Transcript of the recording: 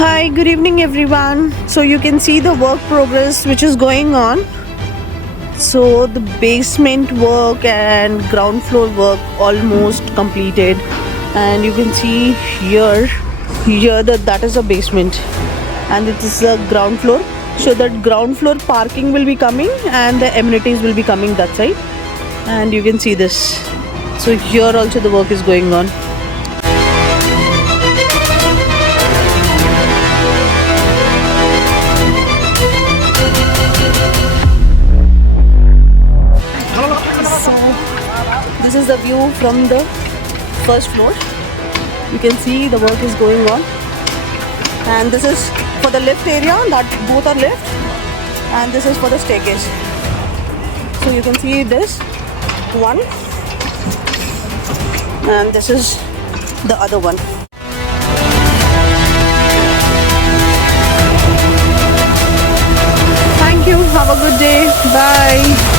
Hi, good evening everyone. So you can see the work progress which is going on. So the basement work and ground floor work almost completed, and you can see here that is a basement and it is the ground floor. So that ground floor parking will be coming and the amenities will be coming that side, and you can see this. So here also the work is going on. So this is the view from the first floor. You can see the work is going on, and this is for the lift area, that both are lift, and this is for the staircase. So you can see this one, and this is the other one. Thank you, have a good day, bye.